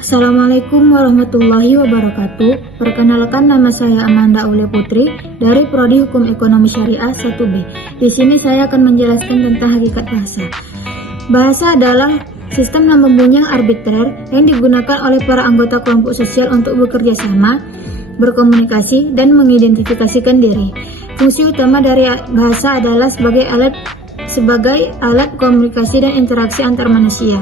Assalamualaikum warahmatullahi wabarakatuh. Perkenalkan, nama saya Amanda Aulia Putri dari Prodi Hukum Ekonomi Syariah 1B. Di sini saya akan menjelaskan tentang hakikat bahasa. Bahasa adalah sistem lambang bunyi yang arbitrer yang digunakan oleh para anggota kelompok sosial untuk bekerja sama, berkomunikasi, dan mengidentifikasikan diri. Fungsi utama dari bahasa adalah sebagai alat komunikasi dan interaksi antar manusia.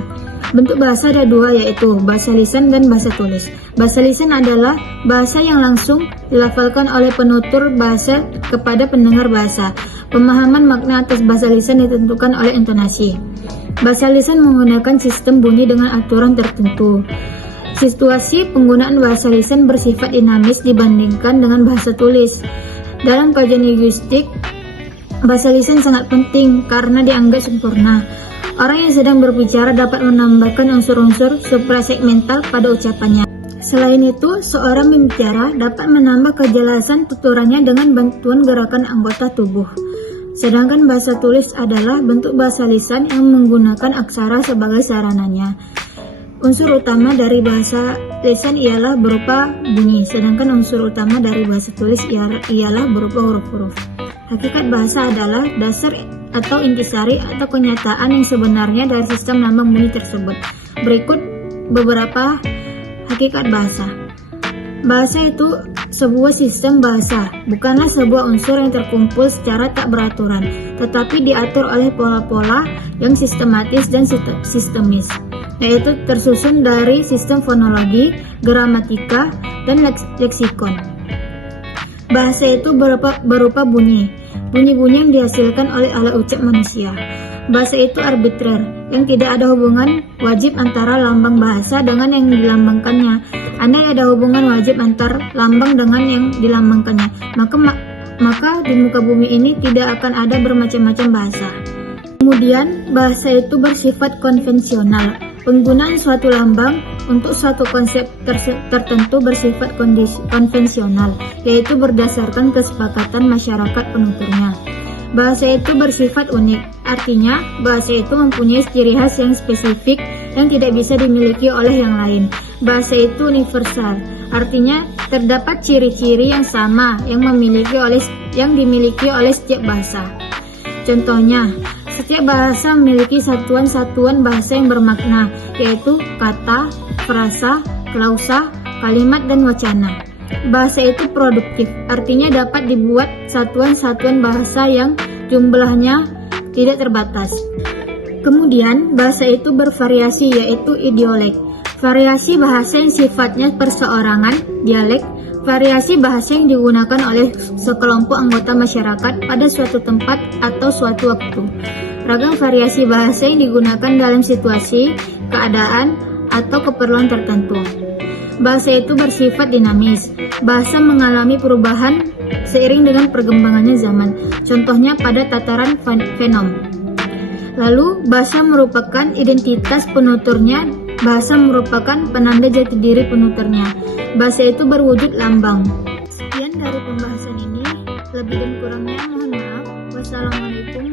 Bentuk bahasa ada dua, yaitu bahasa lisan dan bahasa tulis. Bahasa lisan adalah bahasa yang langsung dilafalkan oleh penutur bahasa kepada pendengar bahasa. Pemahaman makna atas bahasa lisan ditentukan oleh intonasi. Bahasa lisan menggunakan sistem bunyi dengan aturan tertentu. Situasi penggunaan bahasa lisan bersifat dinamis dibandingkan dengan bahasa tulis. Dalam kajian linguistik, bahasa lisan sangat penting karena dianggap sempurna. Orang yang sedang berbicara dapat menambahkan unsur-unsur suprasegmental pada ucapannya. Selain itu, seorang pembicara dapat menambah kejelasan tuturannya dengan bantuan gerakan anggota tubuh. Sedangkan bahasa tulis adalah bentuk bahasa lisan yang menggunakan aksara sebagai sarananya. Unsur utama dari bahasa lisan ialah berupa bunyi, sedangkan unsur utama dari bahasa tulis ialah berupa huruf-huruf. Hakikat bahasa adalah dasar atau intisari atau kenyataan yang sebenarnya dari sistem lambang bunyi tersebut. Berikut beberapa hakikat bahasa. Bahasa itu sebuah sistem bahasa, bukanlah sebuah unsur yang terkumpul secara tak beraturan, tetapi diatur oleh pola-pola yang sistematis dan sistemis, yaitu tersusun dari sistem fonologi, gramatika, dan leksikon. Bahasa itu berupa bunyi yang dihasilkan oleh alat ucap manusia. Bahasa itu arbitrer, yang tidak ada hubungan wajib antara lambang bahasa dengan yang dilambangkannya. Andai ada hubungan wajib antar lambang dengan yang dilambangkannya, maka di muka bumi ini tidak akan ada bermacam-macam bahasa. Kemudian, bahasa itu bersifat konvensional. Penggunaan suatu lambang untuk suatu konsep tertentu bersifat konvensional, yaitu berdasarkan kesepakatan masyarakat penuturnya. Bahasa itu bersifat unik, artinya bahasa itu mempunyai ciri khas yang spesifik yang tidak bisa dimiliki oleh yang lain. Bahasa itu universal, artinya terdapat ciri-ciri yang sama yang dimiliki oleh setiap bahasa. Contohnya, setiap bahasa memiliki satuan-satuan bahasa yang bermakna, yaitu kata, frasa, klausa, kalimat, dan wacana. Bahasa itu produktif, artinya dapat dibuat satuan-satuan bahasa yang jumlahnya tidak terbatas. Kemudian, bahasa itu bervariasi, yaitu idiolek. Variasi bahasa yang sifatnya perseorangan, dialek. Variasi bahasa yang digunakan oleh sekelompok anggota masyarakat pada suatu tempat atau suatu waktu. Ragam variasi bahasa yang digunakan dalam situasi, keadaan, atau keperluan tertentu. Bahasa itu bersifat dinamis. Bahasa mengalami perubahan seiring dengan perkembangannya zaman. Contohnya pada tataran fenom. Lalu, bahasa merupakan identitas penuturnya. Bahasa merupakan penanda jati diri penuturnya. Bahasa itu berwujud lambang. Sekian dari pembahasan ini. Lebih dan kurangnya mohon maaf. Wassalamualaikum